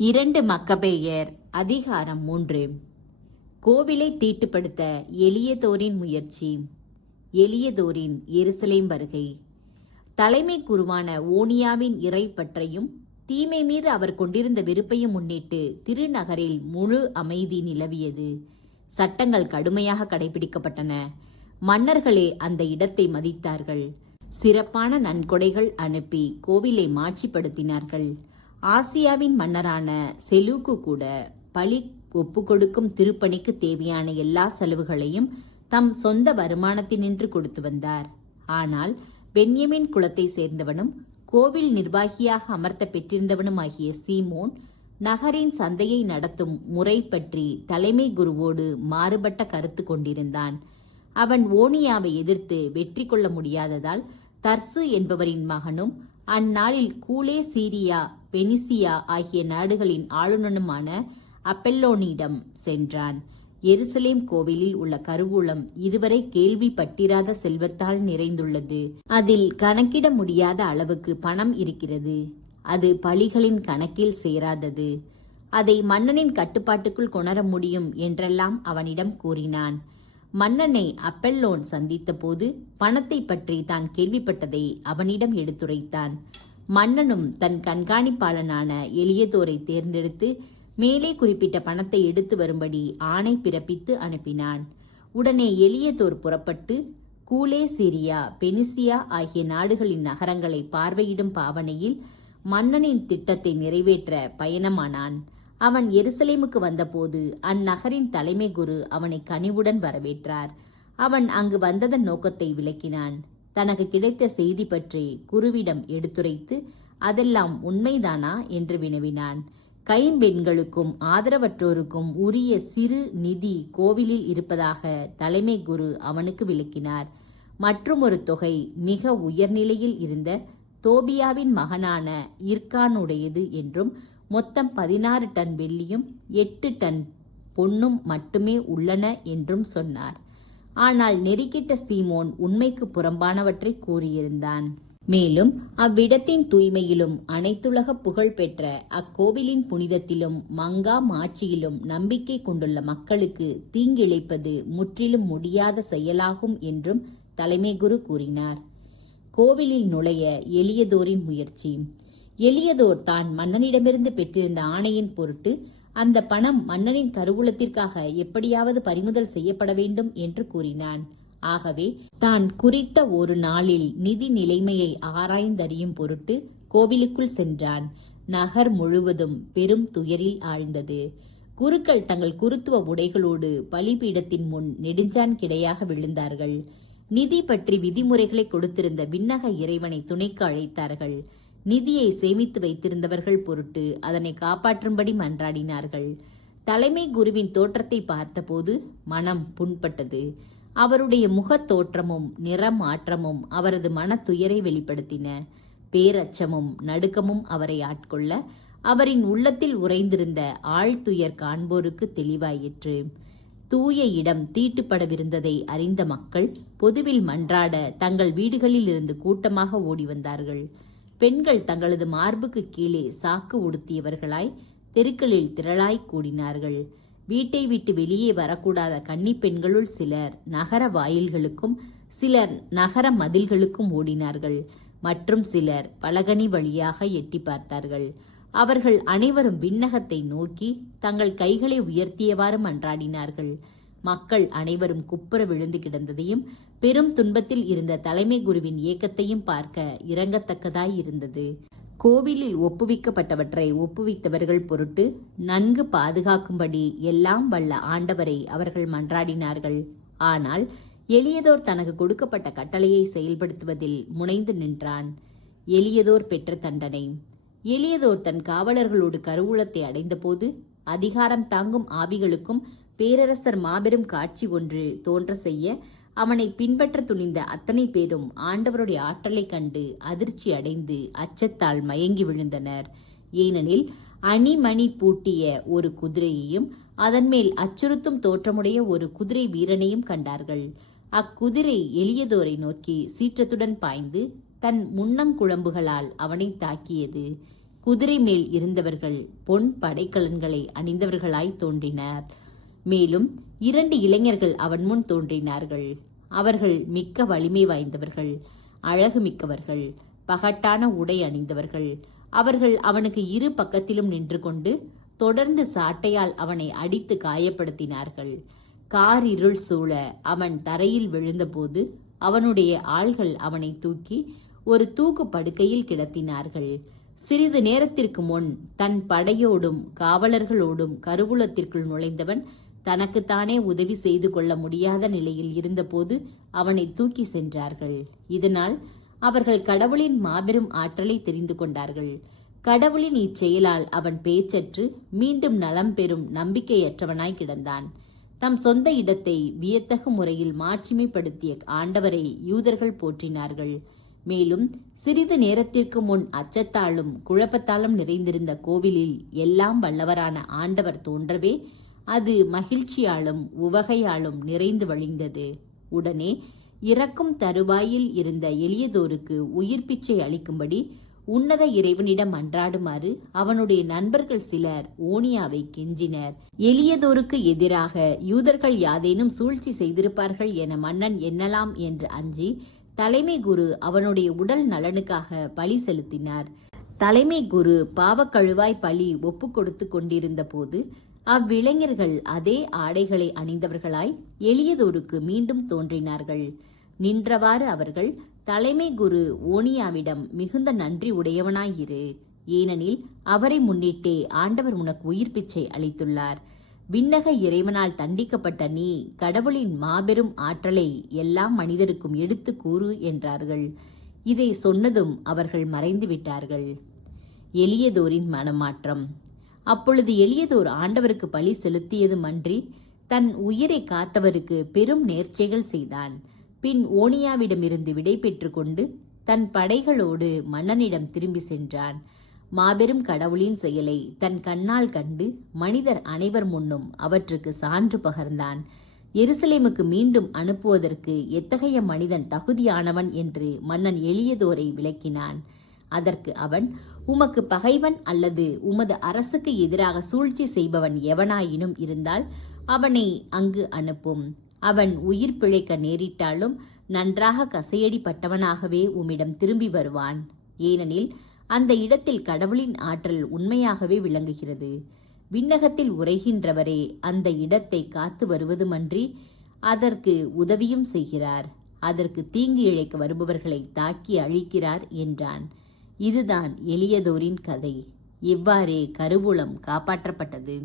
2 மக்கபேயர் அதிகாரம் 3. கோவிலை தீட்டுப்படுத்த எலியதோரின் முயற்சி. எலியதோரின் எருசலேம் வருகை. தலைமை குருவான ஓனியாவின் இறை பற்றையும் தீமை மீது அவர் கொண்டிருந்த வெறுப்பையும் முன்னிட்டு திருநகரில் முழு அமைதி நிலவியது. சட்டங்கள் கடுமையாக கடைபிடிக்கப்பட்டன. மன்னர்களே அந்த இடத்தை மதித்தார்கள். சிறப்பான நன்கொடைகள் அனுப்பி கோவிலை மாட்சிப்படுத்தினார்கள். ஆசியாவின் மன்னரான செலூக்கு கூட பலி ஒப்புக்கொடுக்கும் திருப்பணிக்கு தேவையான எல்லா செலவுகளையும் தம் சொந்த வருமானத்தினின்று கொடுத்து வந்தார். ஆனால் பென்யமின் குலத்தை சேர்ந்தவனும் கோவில் நிர்வாகியாக அமர்த்த பெற்றிருந்தவனுமாகிய சீமோன் நகரின் சந்தையை நடத்தும் முறை பற்றி தலைமை குருவோடு மாறுபட்ட கருத்து கொண்டிருந்தான். அவன் ஓனியாவை எதிர்த்து வெற்றி கொள்ள முடியாததால் தர்சு என்பவரின் மகனும் அந்நாளில் கூலே சீரியா பெனிசியா ஆகிய நாடுகளின் ஆளுநனுமான அப்பெல்லோனிடம் சென்றான். எருசலேம் கோவிலில் உள்ள கருவூலம் இதுவரை கேள்விப்பட்டிராத செல்வத்தால் நிறைந்துள்ளது. அதில் கணக்கிட முடியாத அளவுக்கு பணம் இருக்கிறது. அது பழிகளின் கணக்கில் சேராதது. அதை மன்னனின் கட்டுப்பாட்டுக்குள் கொணர முடியும் என்றெல்லாம் அவனிடம் கூறினான். மன்னனை அப்பெல்லோன் சந்தித்த போது பணத்தை பற்றி தான் கேள்விப்பட்டதை அவனிடம் எடுத்துரைத்தான். மன்னனும் தன் கண்காணிப்பாளனான எலியதோரை தேர்ந்தெடுத்து மேலே குறிப்பிட்ட பணத்தை எடுத்து வரும்படி ஆணை பிறப்பித்து அனுப்பினான். உடனே எலியதோர் புறப்பட்டு கூலே சிரியா பெனிசியா ஆகிய நாடுகளின் நகரங்களை பார்வையிடும் பாவனையில் மன்னனின் திட்டத்தை நிறைவேற்ற பயணமானான். அவன் எருசலேமுக்கு வந்தபோது அந்நகரின் தலைமை குரு அவனை கனிவுடன் வரவேற்றார். அவன் அங்கு வந்ததன் நோக்கத்தை விளக்கினான். தனக்கு கிடைத்த செய்தி பற்றி குருவிடம் எடுத்துரைத்து அதெல்லாம் உண்மைதானா என்று வினவினான். கைம்பெண்களுக்கும் ஆதரவற்றோருக்கும் உரிய சிறு நிதி கோவிலில் இருப்பதாக தலைமை குரு அவனுக்கு விளக்கினார். மற்றும் ஒரு தொகை மிக உயர்நிலையில் இருந்த தோபியாவின் மகனான இர்கானுடையது என்றும் மொத்தம் 16 டன் வெள்ளியும் 8 டன் பொன்னும் மட்டுமே உள்ளன என்றும் சொன்னார். ஆனால் நெறிக்கிட்ட சீமோன் உண்மைக்கு புறம்பானவற்றை கூறியிருந்தான். மேலும் அவ்விடத்தின் தூய்மையிலும் அனைத்துலக புகழ் பெற்ற அக்கோவிலின் புனிதத்திலும் மங்கா மாட்சியிலும் நம்பிக்கை கொண்டுள்ள மக்களுக்கு தீங்கிழைப்பது முற்றிலும் முடியாத செயலாகும் என்றும் தலைமை குரு கூறினார். கோவிலில் நுழைய எலியதோரின் முயற்சி. எலியதோர் தான் மன்னனிடமிருந்து பெற்றிருந்த ஆணையின் பொருட்டு அந்த பணம் மன்னனின் கருவூலத்திற்காக எப்படியாவது பறிமுதல் செய்யப்பட வேண்டும் என்று கூறினான். ஆகவே தான் குறித்த ஒரு நாளில் நிதி நிலைமையை ஆராய்ந்தறியும் பொருட்டு கோவிலுக்குள் சென்றான். நகர் முழுவதும் பெரும் துயரில் ஆழ்ந்தது. குருக்கள் தங்கள் குருத்துவ உடைகளோடு பலிபீடத்தின் முன் நெடுஞ்சான் கிடையாக விழுந்தார்கள். நிதி பற்றி விதிமுறைகளை கொடுத்திருந்த விண்ணக இறைவனை துணைக்கு அழைத்தார்கள். நிதியை சேமித்து வைத்திருந்தவர்கள் பொருட்டு அதனை காப்பாற்றும்படி மன்றாடினார்கள். தலைமை குருவின் தோற்றத்தை பார்த்தபோது மனம் புண்பட்டது. அவருடைய முகத் தோற்றமும் நிறமாற்றமும் அவரது மன துயரை வெளிப்படுத்தின. பேரச்சமும் நடுக்கமும் அவரை ஆட்கொள்ள அவரின் உள்ளத்தில் உறைந்திருந்த ஆழ்துயர் காண்போருக்கு தெளிவாயிற்று. தூய இடம் தீட்டுப்படவிருந்ததை அறிந்த மக்கள் பொதுவில் மன்றாட தங்கள் வீடுகளில் இருந்து கூட்டமாக ஓடி வந்தார்கள். பெண்கள் தங்களது மார்புக்கு கீழே சாக்கு உடுத்தியவர்களாய் தெருக்களில் திரளாய் கூடினார்கள். வீட்டை விட்டு வெளியே வரக்கூடாத கன்னி பெண்களுள் சிலர் நகர வாயில்களுக்கும் சிலர் நகர மதில்களுக்கும் ஓடினார்கள். மற்றும் சிலர் பலகனி வழியாக எட்டி பார்த்தார்கள். அவர்கள் அனைவரும் விண்ணகத்தை நோக்கி தங்கள் கைகளை உயர்த்தியவாறு மன்றாடினார்கள். மக்கள் அனைவரும் குப்புற விழுந்து கிடந்ததையும் பெரும் துன்பத்தில் இருந்த தலைமை குருவின் ஏக்கத்தையும் பார்க்க இரங்கத்தக்கதாய் இருந்தது. கோவிலில் ஒப்புவிக்கப்பட்டவற்றை ஒப்புவித்தவர்கள் பொருட்டு நன்கு பாதுகாக்கும்படி எல்லாம் வல்ல ஆண்டவரை அவர்கள் மன்றாடினார்கள். ஆனால் எலியதோர் தனக்கு கொடுக்கப்பட்ட கட்டளையை செயல்படுத்துவதில் முனைந்து நின்றான். எலியதோர் பெற்ற தண்டனை. எலியதோர் தன் காவலர்களோடு கருவூலத்தை அடைந்தபோது அதிகாரம் தாங்கும் ஆவிகளுக்கும் பேரரசர் மாபெரும் காட்சி ஒன்று தோன்ற செய்ய அவனை பின்பற்ற துணிந்த அத்தனை பேரும் ஆண்டவருடைய ஆற்றலை கண்டு அதிர்ச்சி அடைந்து அச்சத்தால் மயங்கி விழுந்தனர். ஏனெனில் அணிமணி பூட்டிய ஒரு குதிரையையும் அதன் மேல் அச்சுறுத்தும் தோற்றமுடைய ஒரு குதிரை வீரனையும் கண்டார்கள். அக்குதிரை எலியதோரை நோக்கி சீற்றத்துடன் பாய்ந்து தன் முன்னங்குழம்புகளால் அவனை தாக்கியது. குதிரை மேல் இருந்தவர்கள் பொன் படைக்கலன்களை அணிந்தவர்களாய் தோன்றினர். மேலும் 2 இளைஞர்கள் அவன் முன் தோன்றினார்கள். அவர்கள் மிக்க வலிமை வாய்ந்தவர்கள், அழகு மிக்கவர்கள், பகட்டான உடை அணிந்தவர்கள். அவர்கள் அவனுக்கு இரு பக்கத்திலும் நின்று கொண்டு தொடர்ந்து சாட்டையால் அவனை அடித்து காயப்படுத்தினார்கள். காரிருள் சூழ அவன் தரையில் விழுந்தபோது அவனுடைய ஆள்கள் அவனை தூக்கி ஒரு தூக்கு படுக்கையில் கிடத்தினார்கள். சிறிது நேரத்திற்கு முன் தன் படையோடும் காவலர்களோடும் கருவூலத்திற்குள் நுழைந்தவன் தனக்குத்தானே உதவி செய்து கொள்ள முடியாத நிலையில் இருந்தபோது அவனை தூக்கி சென்றார்கள். இதனால் அவர்கள் கடவுளின் மாபெரும் ஆற்றலை தெரிந்து கொண்டார்கள். கடவுளின் இச்செயலால் அவன் பேச்சற்று மீண்டும் நலம் பெறும் நம்பிக்கையற்றவனாய் கிடந்தான். தம் சொந்த இடத்தை வியத்தகு முறையில் மாட்சிமைப்படுத்திய ஆண்டவரை யூதர்கள் போற்றினார்கள். மேலும் சிறிது நேரத்திற்கு முன் அச்சத்தாலும் குழப்பத்தாலும் நிறைந்திருந்த கோவிலில் எல்லாம் வல்லவரான ஆண்டவர் தோன்றவே அது மகிழ்ச்சியாலும் உவகையாலும் நிறைந்து வழிந்தது. உடனே இறக்கும் தருவாயில் இருந்த எளியதோருக்கு உயிர் பிச்சை அளிக்கும்படி உன்னத இறைவனிடம் மன்றாடுமாறு அவனுடைய நண்பர்கள் சிலர் ஓனியாவை கெஞ்சினர். எளியதோருக்கு எதிராக யூதர்கள் யாதேனும் சூழ்ச்சி செய்திருப்பார்கள் என மன்னன் எண்ணலாம் என்று அஞ்சி தலைமை குரு அவனுடைய உடல் நலனுக்காக பலி செலுத்தினார். தலைமை குரு பாவக்கழுவாய் பலி ஒப்பு கொடுத்து கொண்டிருந்த போது அவ்விளைஞர்கள் அதே ஆடைகளை அணிந்தவர்களாய் எளியதோருக்கு மீண்டும் தோன்றினார்கள். நின்றவாறு அவர்கள், தலைமை குரு ஓனியாவிடம் மிகுந்த நன்றி உடையவனாயிரு, ஏனெனில் அவரை முன்னிட்டே ஆண்டவர் உனக்கு உயிர் பிச்சை அளித்துள்ளார். விண்ணக இறைவனால் தண்டிக்கப்பட்ட நீ கடவுளின் மாபெரும் ஆற்றலை எல்லா மனிதருக்கும் எடுத்து கூறு என்றார்கள். இதை சொன்னதும் அவர்கள் மறைந்து விட்டார்கள். எளியதோரின் மனமாற்றம். அப்பொழுது எளியதோர் ஆண்டவருக்கு பலி செலுத்தியதுமன்றி தன் உயிரை காத்தவருக்கு பெரும் நேர்ச்சைகள் செய்தான். பின் ஓனியாவிடமிருந்து விடை பெற்று கொண்டு தன் படைகளோடு மன்னனிடம் திரும்பி சென்றான். மாபெரும் கடவுளின் செயலை தன் கண்ணால் கண்டு மனிதர் அனைவர் முன்னும் அவற்றுக்கு சான்று பகர்ந்தான். எருசலேமுக்கு மீண்டும் அனுப்புவதற்கு எத்தகைய மனிதன் தகுதியானவன் என்று மன்னன் எளியதோரை விளக்கினான். அதற்கு அவன், உமக்கு பகைவன் அல்லது உமது அரசுக்கு எதிராக சூழ்ச்சி செய்பவன் எவனாயினும் இருந்தால் அவனை அங்கு அனுப்பும். அவன் உயிர் பிழைக்க நேரிட்டாலும் நன்றாக கசையடிப்பட்டவனாகவே உம்மிடம் திரும்பி வருவான். ஏனெனில் அந்த இடத்தில் கடவுளின் ஆற்றல் உண்மையாகவே விளங்குகிறது. விண்ணகத்தில் உரைகின்றவரே அந்த இடத்தை காத்து வருவதுமன்றி அதற்கு உதவியும் செய்கிறார். அதற்கு தீங்கு இழைக்க வருபவர்களை தாக்கி அழிக்கிறார் என்றான். இதுதான் எளியதோரின் கதை. இவ்வாறே கருவூலம் காப்பாற்றப்பட்டது.